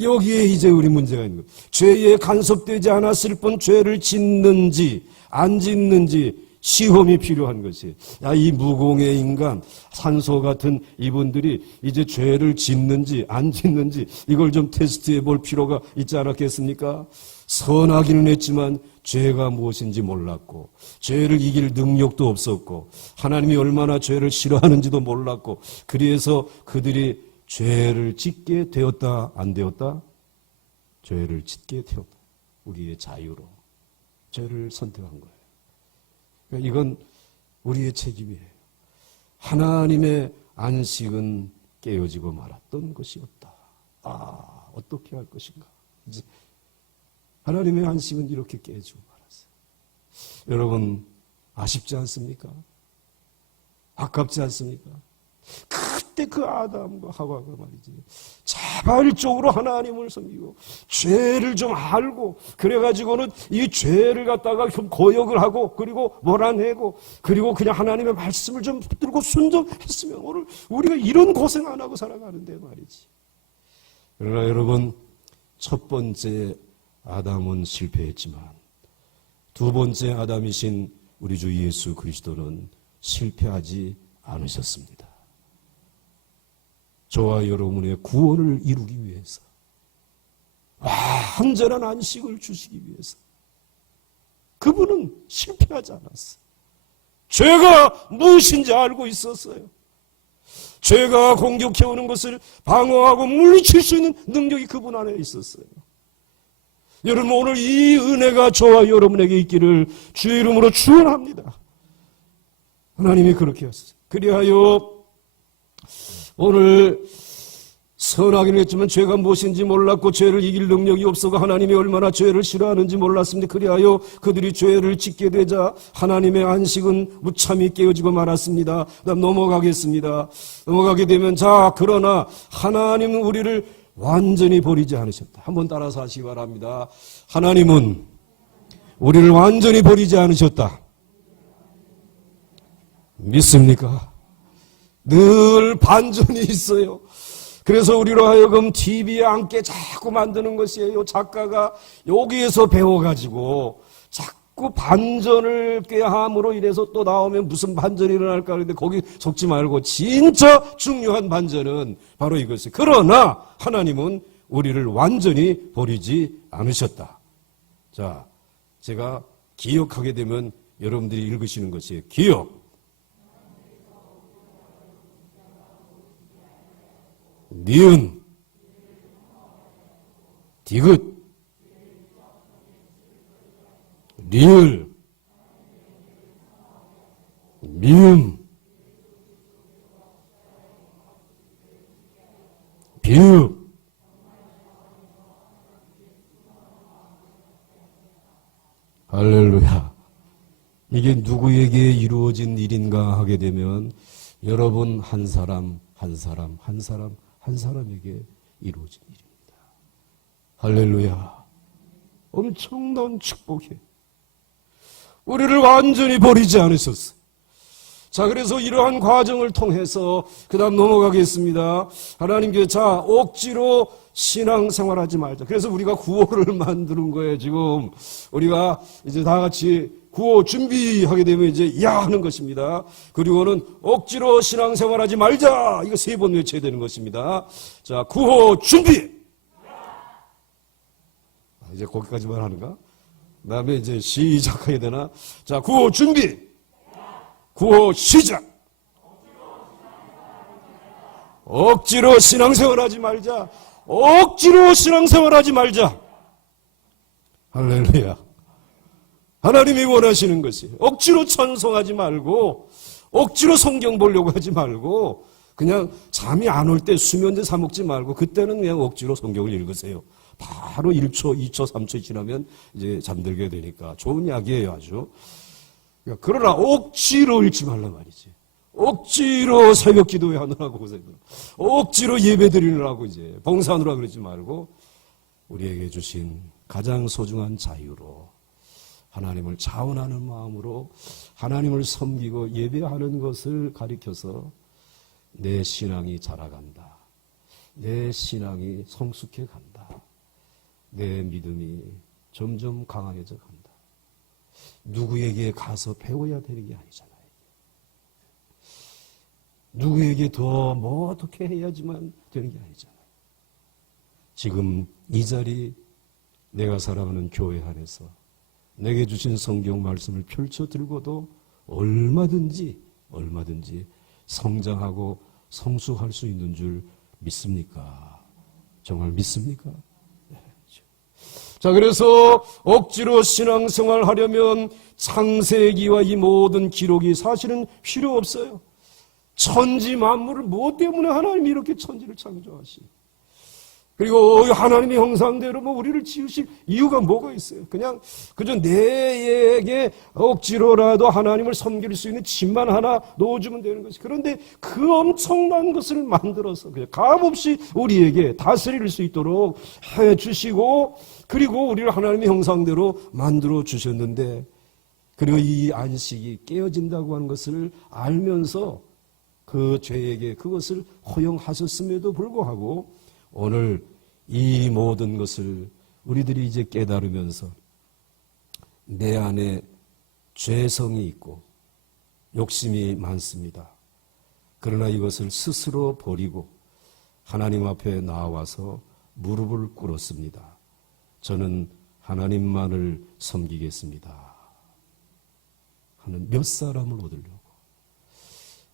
여기에 이제 우리 문제가 있는 거예요. 죄에 간섭되지 않았을 뿐 죄를 짓는지 안 짓는지 시험이 필요한 것이에요. 이 무공의 인간, 산소 같은 이분들이 이제 죄를 짓는지 안 짓는지 이걸 좀 테스트해 볼 필요가 있지 않았겠습니까? 선하기는 했지만 죄가 무엇인지 몰랐고 죄를 이길 능력도 없었고 하나님이 얼마나 죄를 싫어하는지도 몰랐고 그래서 그들이 죄를 짓게 되었다, 안 되었다? 죄를 짓게 되었다. 우리의 자유로 죄를 선택한 거예요. 그러니까 이건 우리의 책임이에요. 하나님의 안식은 깨어지고 말았던 것이었다. 어떻게 할 것인가? 이제 하나님의 안식은 이렇게 깨지고 말았어요. 여러분 아쉽지 않습니까? 아깝지 않습니까? 그때 그 아담과 하와가 말이지 자발적으로 하나님을 섬기고 죄를 좀 알고 그래가지고는 이 죄를 갖다가 좀 거역을 하고 그리고 몰아내고 그리고 그냥 하나님의 말씀을 좀 붙들고 순종했으면 오늘 우리가 이런 고생 안 하고 살아가는데 말이지. 그러나 여러분 첫 번째 아담은 실패했지만 두 번째 아담이신 우리 주 예수 그리스도는 실패하지 않으셨습니다. 저와 여러분의 구원을 이루기 위해서 완전한 안식을 주시기 위해서 그분은 실패하지 않았어요. 죄가 무엇인지 알고 있었어요. 죄가 공격해오는 것을 방어하고 물리칠 수 있는 능력이 그분 안에 있었어요. 여러분 오늘 이 은혜가 저와 여러분에게 있기를 주의 이름으로 축원합니다. 하나님이 그렇게 하셨어요. 그리하여 오늘 선하기는 했지만 죄가 무엇인지 몰랐고 죄를 이길 능력이 없어가 하나님이 얼마나 죄를 싫어하는지 몰랐습니다. 그리하여 그들이 죄를 짓게 되자 하나님의 안식은 무참히 깨어지고 말았습니다. 그다음 넘어가겠습니다. 넘어가게 되면 그러나 하나님은 우리를 완전히 버리지 않으셨다. 한번 따라서 하시기 바랍니다. 하나님은 우리를 완전히 버리지 않으셨다. 믿습니까? 늘 반전이 있어요. 그래서 우리로 하여금 TV에 앉게 자꾸 만드는 것이에요. 작가가 여기에서 배워가지고 자꾸 반전을 꾀함으로 인해서 또 나오면 무슨 반전이 일어날까 그런데 거기 속지 말고 진짜 중요한 반전은 바로 이것이에요. 그러나 하나님은 우리를 완전히 버리지 않으셨다. 자, 제가 기억하게 되면 여러분들이 읽으시는 것이에요. 기억. 니은, 디귿, 리을, 미음, 비읍, 할렐루야. 이게 누구에게 이루어진 일인가 하게 되면 여러분 한 사람 한 사람에게 이루어진 일입니다. 할렐루야. 엄청난 축복이에요. 우리를 완전히 버리지 않으셨어요. 자, 그래서 이러한 과정을 통해서 그 다음 넘어가겠습니다. 하나님께서 자, 억지로 신앙생활하지 말자. 그래서 우리가 구호를 만드는 거예요. 지금 우리가 이제 다 같이 구호 준비하게 되면 이제 야 하는 것입니다. 그리고는 억지로 신앙생활하지 말자. 이거 3번 외쳐야 되는 것입니다. 자, 구호 준비. 이제 거기까지만 하는가? 그 다음에 이제 시작하게 되나? 자, 구호 준비. 구호 시작. 억지로 신앙생활하지 말자. 억지로 신앙생활하지 말자. 할렐루야. 하나님이 원하시는 것이 억지로 찬송하지 말고 억지로 성경 보려고 하지 말고 그냥 잠이 안 올 때 수면제 사 먹지 말고 그때는 그냥 억지로 성경을 읽으세요. 바로 1초, 2초, 3초 지나면 이제 잠들게 되니까 좋은 약이에요, 아주. 그러나 억지로 읽지 말란 말이지. 억지로 새벽 기도회 하느라고 억지로 예배 드리느라고 이제 봉사하느라고 그러지 말고 우리에게 주신 가장 소중한 자유로 하나님을 자원하는 마음으로 하나님을 섬기고 예배하는 것을 가리켜서 내 신앙이 자라간다. 내 신앙이 성숙해 간다. 내 믿음이 점점 강해져 간다. 누구에게 가서 배워야 되는 게 아니잖아요. 누구에게 더 뭐 어떻게 해야지만 되는 게 아니잖아요. 지금 이 자리 내가 살아가는 교회 안에서 내게 주신 성경 말씀을 펼쳐 들고도 얼마든지 성장하고 성숙할 수 있는 줄 믿습니까? 정말 믿습니까? 네. 자, 그래서 억지로 신앙생활 하려면 창세기와 이 모든 기록이 사실은 필요 없어요. 천지 만물을 뭐 때문에 하나님이 이렇게 천지를 창조하시? 그리고 하나님의 형상대로 뭐 우리를 지으실 이유가 뭐가 있어요? 그저 내에게 억지로라도 하나님을 섬길 수 있는 집만 하나 넣어주면 되는 것이. 그런데 그 엄청난 것을 만들어서 그냥 값없이 우리에게 다스릴 수 있도록 해주시고 그리고 우리를 하나님의 형상대로 만들어 주셨는데 그리고 이 안식이 깨어진다고 하는 것을 알면서 그 죄에게 그것을 허용하셨음에도 불구하고 오늘 이 모든 것을 우리들이 이제 깨달으면서 내 안에 죄성이 있고 욕심이 많습니다. 그러나 이것을 스스로 버리고 하나님 앞에 나와서 무릎을 꿇었습니다. 저는 하나님만을 섬기겠습니다. 하는 몇 사람을 얻으려고.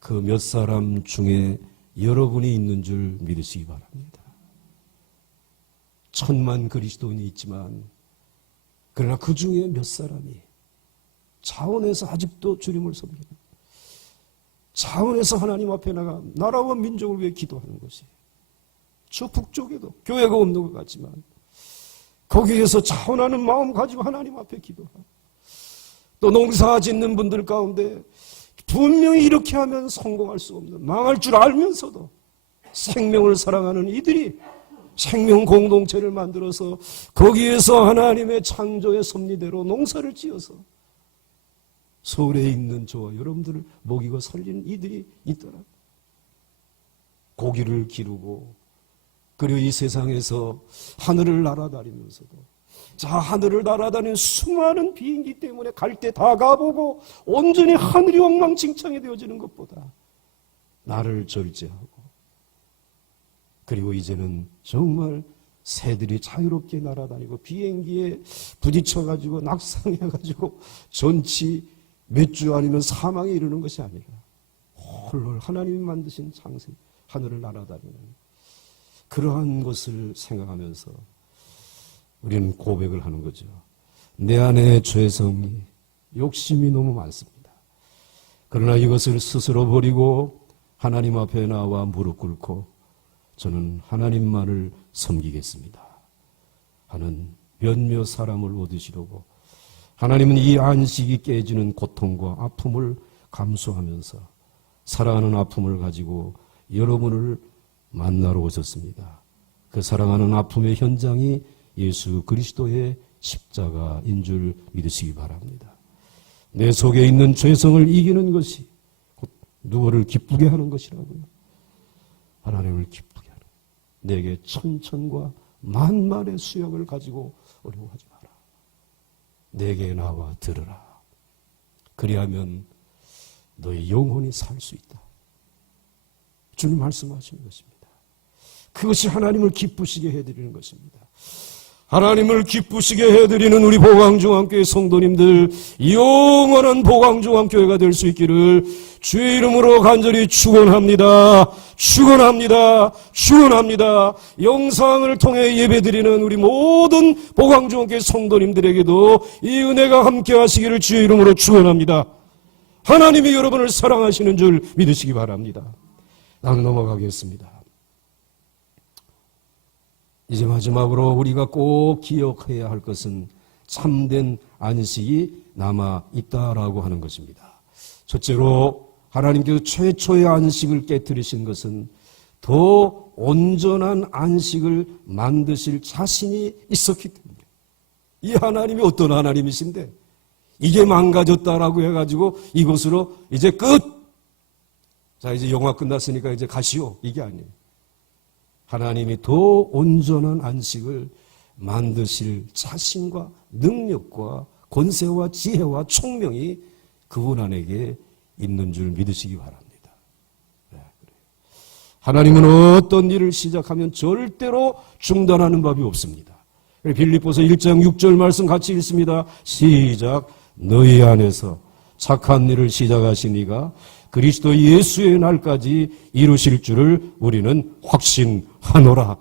그 몇 사람 중에 여러분이 있는 줄 믿으시기 바랍니다. 1000만 그리스도인이 있지만 그러나 그 중에 몇 사람이 자원해서 아직도 주님을 섬기는 자원해서 하나님 앞에 나가 나라와 민족을 위해 기도하는 것이 저 북쪽에도 교회가 없는 것 같지만 거기에서 자원하는 마음 가지고 하나님 앞에 기도하고 또 농사 짓는 분들 가운데 분명히 이렇게 하면 성공할 수 없는 망할 줄 알면서도 생명을 사랑하는 이들이 생명 공동체를 만들어서 거기에서 하나님의 창조의 섭리대로 농사를 지어서 서울에 있는 저와 여러분들을 먹이고 살리는 이들이 있더라. 고기를 기르고 그리고 이 세상에서 하늘을 날아다니면서도 하늘을 날아다니는 수많은 비행기 때문에 갈 때 다 가보고 온전히 하늘이 엉망진창이 되어지는 것보다 나를 절제하고, 그리고 이제는 정말 새들이 자유롭게 날아다니고 비행기에 부딪혀가지고 낙상해가지고 전치 몇 주 아니면 사망에 이르는 것이 아니라 홀로 하나님이 만드신 창세 하늘을 날아다니는 그러한 것을 생각하면서 우리는 고백을 하는 거죠. 내 안에 죄성이, 욕심이 너무 많습니다. 그러나 이것을 스스로 버리고 하나님 앞에 나와 무릎 꿇고 저는 하나님만을 섬기겠습니다 하는 몇몇 사람을 얻으시려고, 하나님은 이 안식이 깨지는 고통과 아픔을 감수하면서 사랑하는 아픔을 가지고 여러분을 만나러 오셨습니다. 그 사랑하는 아픔의 현장이 예수 그리스도의 십자가인 줄 믿으시기 바랍니다. 내 속에 있는 죄성을 이기는 것이 곧 누구를 기쁘게 하는 것이라고요. 하나님을 기쁘게 하는, 내게 천천과 만만의 수역을 가지고 어려워하지 마라. 내게 나와 들으라. 그리하면 너의 영혼이 살 수 있다. 주님 말씀하시는 것입니다. 그것이 하나님을 기쁘시게 해드리는 것입니다. 하나님을 기쁘시게 해드리는 우리 보강중앙교회 성도님들, 영원한 보강중앙교회가 될 수 있기를 주의 이름으로 간절히 축원합니다. 축원합니다. 축원합니다. 영상을 통해 예배드리는 우리 모든 보강중앙교회 성도님들에게도 이 은혜가 함께 하시기를 주의 이름으로 축원합니다. 하나님이 여러분을 사랑하시는 줄 믿으시기 바랍니다. 나는 넘어가겠습니다. 이제 마지막으로 우리가 꼭 기억해야 할 것은 참된 안식이 남아 있다라고 하는 것입니다. 첫째로 하나님께서 최초의 안식을 깨뜨리신 것은 더 온전한 안식을 만드실 자신이 있었기 때문에, 이 하나님이 어떤 하나님이신데 이게 망가졌다라고 해가지고 이것으로 이제 끝! 자, 이제 영화 끝났으니까 이제 가시오. 이게 아니에요. 하나님이 더 온전한 안식을 만드실 자신과 능력과 권세와 지혜와 총명이 그분 안에게 있는 줄 믿으시기 바랍니다. 네, 그래요. 하나님은 어떤 일을 시작하면 절대로 중단하는 법이 없습니다. 빌립보서 1장 6절 말씀 같이 읽습니다. 시작. 너희 안에서 착한 일을 시작하신 이가 그리스도 예수의 날까지 이루실 줄을 우리는 확신하노라.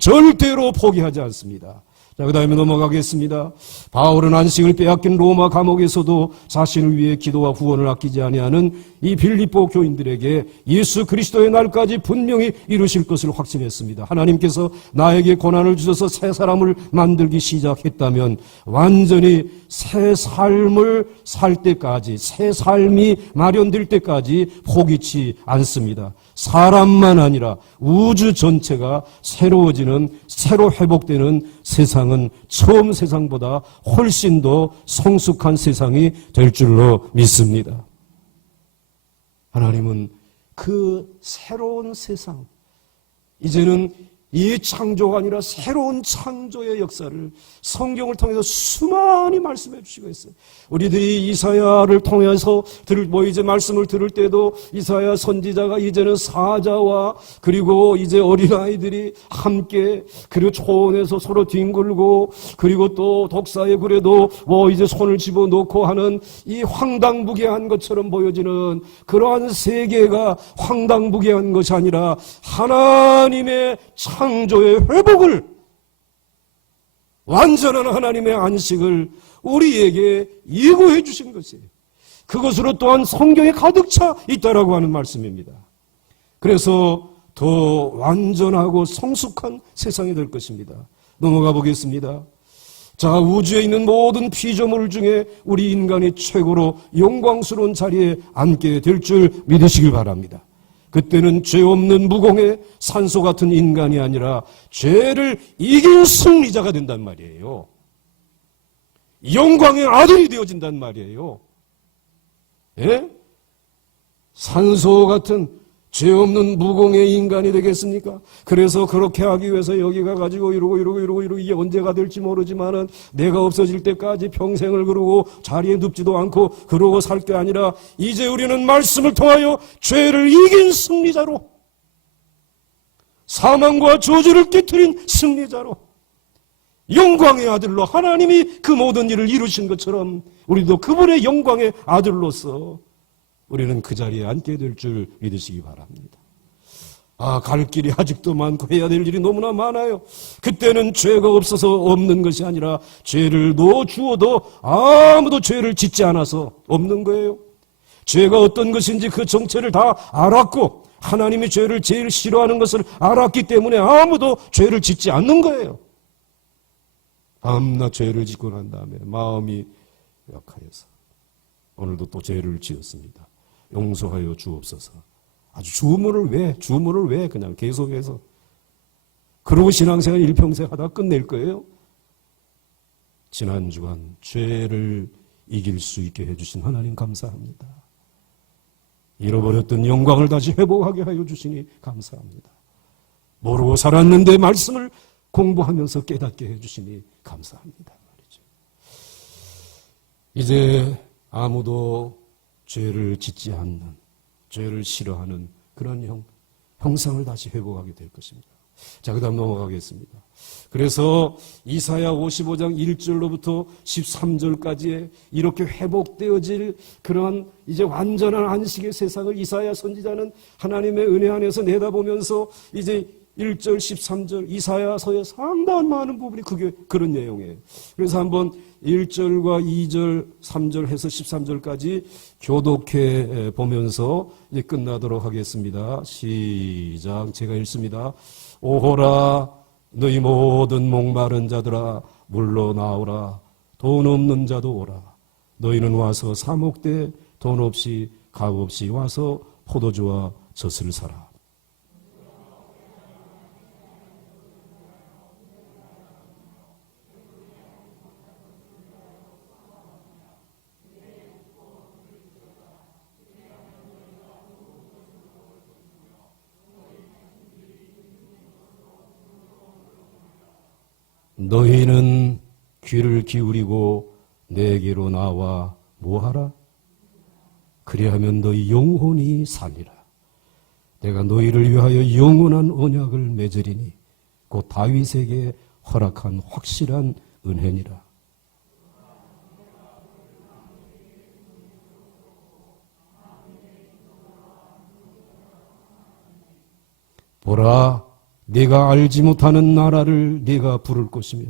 절대로 포기하지 않습니다. 자, 그 다음에 넘어가겠습니다. 바울은 안식을 빼앗긴 로마 감옥에서도 자신을 위해 기도와 후원을 아끼지 아니하는 이 빌립보 교인들에게 예수 그리스도의 날까지 분명히 이루실 것을 확신했습니다. 하나님께서 나에게 고난을 주셔서 새 사람을 만들기 시작했다면 완전히 새 삶을 살 때까지, 새 삶이 마련될 때까지 포기치 않습니다. 사람만 아니라 우주 전체가 새로워지는, 새로 회복되는 세상은 처음 세상보다 훨씬 더 성숙한 세상이 될 줄로 믿습니다. 하나님은 그 새로운 세상, 이제는 이 창조가 아니라 새로운 창조의 역사를 성경을 통해서 수많이 말씀해 주시고 있어요. 우리들이 이사야를 통해서 이제 말씀을 들을 때도 이사야 선지자가 이제는 사자와 그리고 이제 어린아이들이 함께 그리고 초원에서 서로 뒹굴고 그리고 또 독사의 굴에도 이제 손을 집어넣고 하는 이 황당무계한 것처럼 보여지는 그러한 세계가 황당무계한 것이 아니라 하나님의 창조의 회복을, 완전한 하나님의 안식을 우리에게 예고해 주신 것이에요. 그것으로 또한 성경에 가득 차 있다라고 하는 말씀입니다. 그래서 더 완전하고 성숙한 세상이 될 것입니다. 넘어가 보겠습니다. 자, 우주에 있는 모든 피조물 중에 우리 인간이 최고로 영광스러운 자리에 앉게 될 줄 믿으시길 바랍니다. 그때는 죄 없는 무공의 산소 같은 인간이 아니라 죄를 이긴 승리자가 된단 말이에요. 영광의 아들이 되어진단 말이에요. 예? 산소 같은 죄 없는 무공의 인간이 되겠습니까? 그래서 그렇게 하기 위해서 여기 가가지고 이러고 이게 언제가 될지 모르지만은 내가 없어질 때까지 평생을 그러고 자리에 눕지도 않고 그러고 살 게 아니라 이제 우리는 말씀을 통하여 죄를 이긴 승리자로, 사망과 저주를 깨뜨린 승리자로, 영광의 아들로 하나님이 그 모든 일을 이루신 것처럼 우리도 그분의 영광의 아들로서 우리는 그 자리에 앉게 될 줄 믿으시기 바랍니다. 갈 길이 아직도 많고 해야 될 일이 너무나 많아요. 그때는 죄가 없어서 없는 것이 아니라 죄를 주어도 아무도 죄를 짓지 않아서 없는 거예요. 죄가 어떤 것인지 그 정체를 다 알았고 하나님이 죄를 제일 싫어하는 것을 알았기 때문에 아무도 죄를 짓지 않는 거예요. 밤낮 죄를 짓고 난 다음에 마음이 약하여서 오늘도 또 죄를 지었습니다. 용서하여 주옵소서. 아주 주문을 왜 그냥 계속해서 그러고 신앙생활 일평생 하다 끝낼 거예요. 지난 주간 죄를 이길 수 있게 해주신 하나님 감사합니다. 잃어버렸던 영광을 다시 회복하게 하여 주시니 감사합니다. 모르고 살았는데 말씀을 공부하면서 깨닫게 해주시니 감사합니다. 말이죠. 이제 아무도 죄를 짓지 않는, 죄를 싫어하는 그런 형상을 다시 회복하게 될 것입니다. 자, 그 다음 넘어가겠습니다. 그래서 이사야 55장 1절로부터 13절까지에 이렇게 회복되어질 그러한 이제 완전한 안식의 세상을 이사야 선지자는 하나님의 은혜 안에서 내다보면서 이제 1절, 13절 이사야서의 상당한 많은 부분이 그게 그런 내용이에요. 그래서 한번 1절과 2절, 3절 해서 13절까지 교독해 보면서 이제 끝나도록 하겠습니다. 시작. 제가 읽습니다. 오호라 너희 모든 목마른 자들아 물러 나오라. 돈 없는 자도 오라. 너희는 와서 사목대 돈 없이 값 없이 와서 포도주와 젖을 사라. 너희는 귀를 기울이고 내게로 나와 뭐하라? 그리하면 너희 영혼이 살리라. 내가 너희를 위하여 영원한 언약을 맺으리니 곧 다윗에게 허락한 확실한 은혜니라. 보라, 네가 알지 못하는 나라를 네가 부를 것이며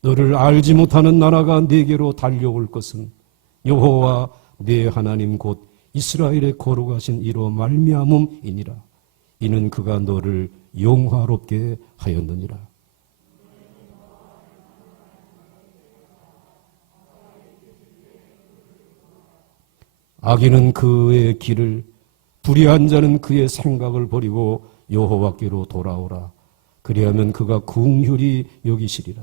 너를 알지 못하는 나라가 네게로 달려올 것은 여호와 네 하나님 곧 이스라엘의 거룩하신 이로 말미암음이니라. 이는 그가 너를 영화롭게 하였느니라. 악인은 그의 길을, 불의한 자는 그의 생각을 버리고 여호와께로 돌아오라. 그리하면 그가 긍휼히 여기시리라.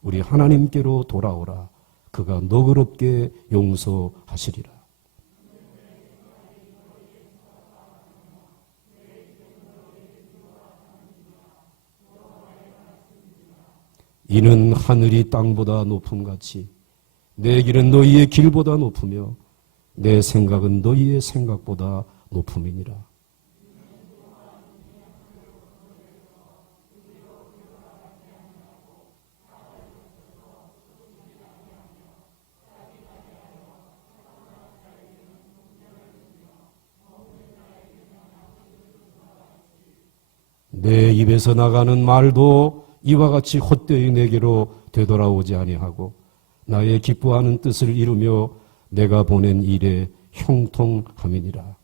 우리 하나님께로 돌아오라. 그가 너그럽게 용서하시리라. 이는 하늘이 땅보다 높음같이 내 길은 너희의 길보다 높으며 내 생각은 너희의 생각보다 높음이니라. 내 입에서 나가는 말도 이와 같이 헛되이 내게로 되돌아오지 아니하고 나의 기뻐하는 뜻을 이루며 내가 보낸 일에 형통함이니라.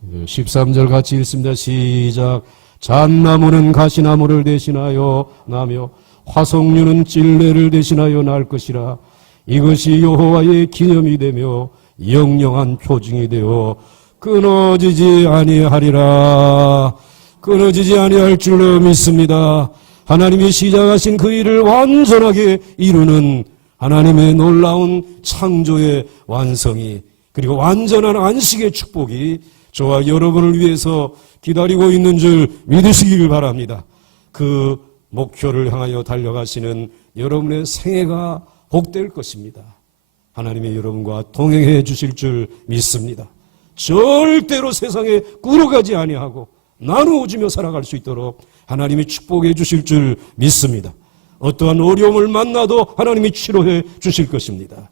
네, 13절 같이 읽습니다. 시작. 잣나무는 가시나무를 대신하여 나며 화석류는 찔레를 대신하여 날 것이라. 이것이 여호와의 기념이 되며 영영한 표징이 되어 끊어지지 아니하리라. 끊어지지 아니할 줄로 믿습니다. 하나님이 시작하신 그 일을 완전하게 이루는 하나님의 놀라운 창조의 완성이, 그리고 완전한 안식의 축복이 저와 여러분을 위해서 기다리고 있는 줄 믿으시길 바랍니다. 그 목표를 향하여 달려가시는 여러분의 생애가 복될 것입니다. 하나님이 여러분과 동행해 주실 줄 믿습니다. 절대로 세상에 꿇어가지 아니하고 나누어주며 살아갈 수 있도록 하나님이 축복해 주실 줄 믿습니다. 어떠한 어려움을 만나도 하나님이 치료해 주실 것입니다.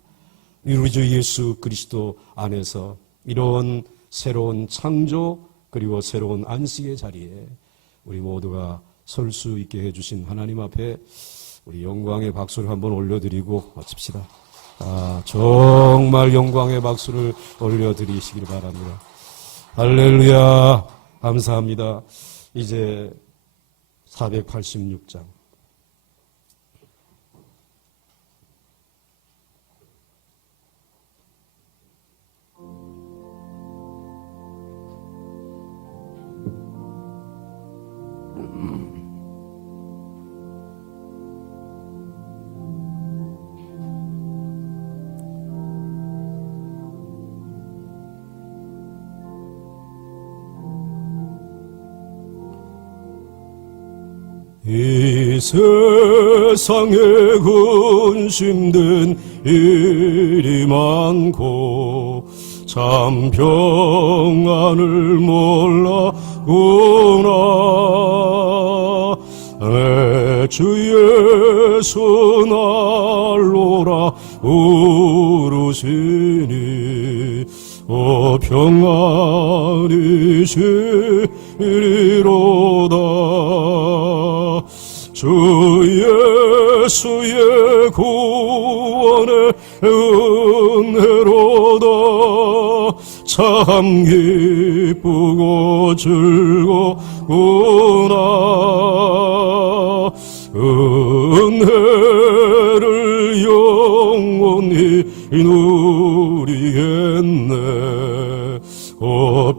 우리 주 예수 그리스도 안에서 이런 새로운 창조 그리고 새로운 안식의 자리에 우리 모두가 설 수 있게 해주신 하나님 앞에 우리 영광의 박수를 한번 올려드리고 마칩시다. 정말 영광의 박수를 올려드리시길 바랍니다. 할렐루야, 감사합니다. 이제 486장. 이 세상에 근심된 일이 많고 참 평안을 몰라구나. 내 주 예수 날로라 부르시니 평안이시리로다. 주 예수의 구원의 은혜로다. 참 기쁘고 즐거구나. 은혜를 영원히 누리겠네.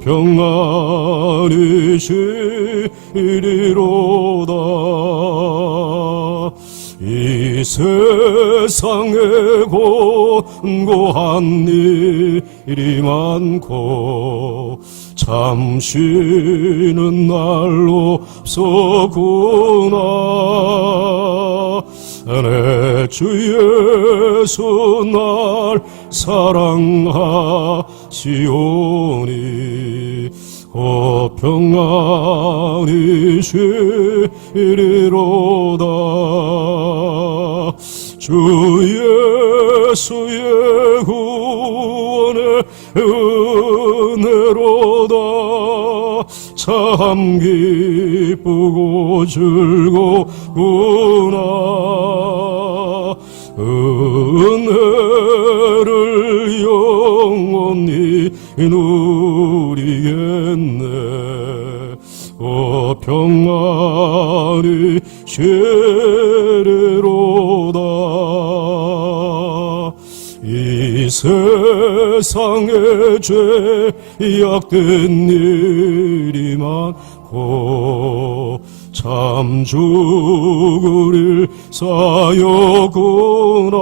평안이시리로다. 이 세상에 곤고한 일이 많고 참 쉬는 날로 없었구나. 내 주 예수 날 사랑하시오니 평안이시리로다. 주 예수의 구원의 은혜로다. 참 기쁘고 즐거구나. 은혜를 영원히 누리겠네. 평안이시리로다. 이 세상에 죄악된 일이 많고 참 죽을 일 쌓였구나.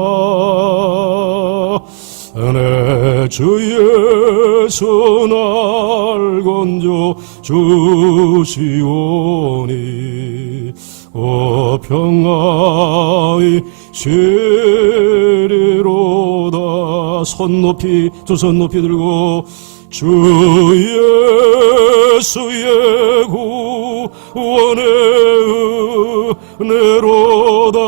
내 주 예수 날 건져 주시오니 평안이시리로다. 손 높이, 두 손 높이 들고 주 예수의 구원의 은혜로다.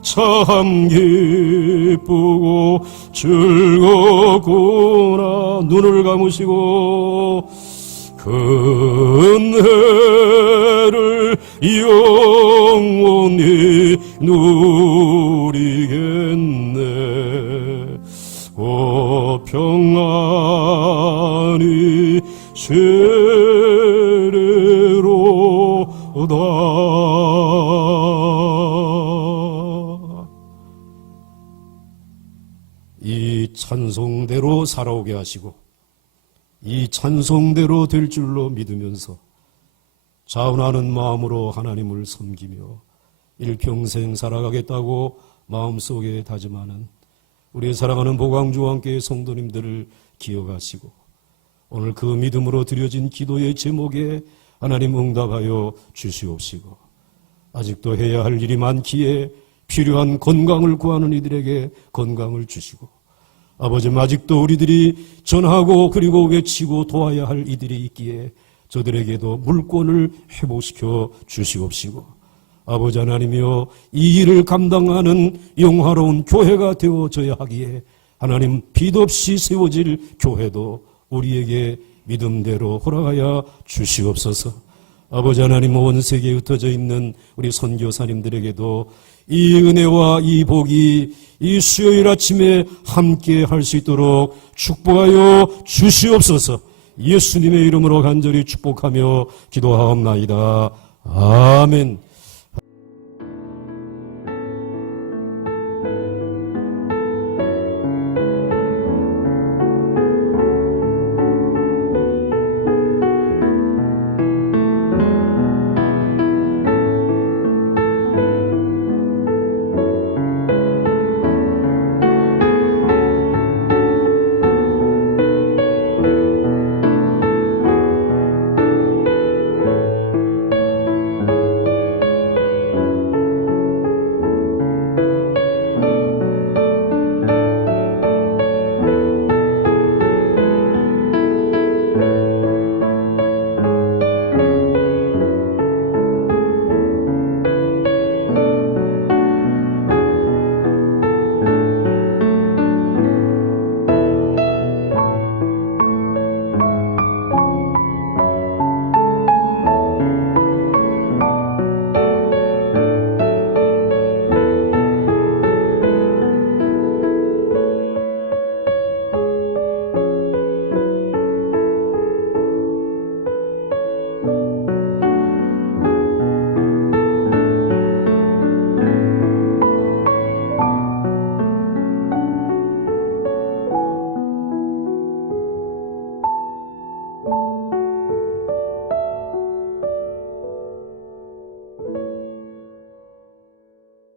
참 기쁘고 즐겁구나. 눈을 감으시고 그 은혜를 영원히 누리겠네. 평안이시리로다. 이 찬송대로 살아오게 하시고 이 찬송대로 될 줄로 믿으면서 자원하는 마음으로 하나님을 섬기며 일평생 살아가겠다고 마음속에 다짐하는 우리의 사랑하는 보광주와 함께 성도님들을 기억하시고 오늘 그 믿음으로 드려진 기도의 제목에 하나님 응답하여 주시옵시고 아직도 해야 할 일이 많기에 필요한 건강을 구하는 이들에게 건강을 주시고 아버지 아직도 우리들이 전하고 그리고 외치고 도와야 할 이들이 있기에 저들에게도 물권을 회복시켜 주시옵시고 아버지 하나님이여 이 일을 감당하는 영화로운 교회가 되어져야 하기에 하나님 빛없이 세워질 교회도 우리에게 믿음대로 허락하여 주시옵소서. 아버지 하나님 온 세계에 흩어져 있는 우리 선교사님들에게도 이 은혜와 이 복이 이 수요일 아침에 함께 할 수 있도록 축복하여 주시옵소서. 예수님의 이름으로 간절히 축복하며 기도하옵나이다. 아멘.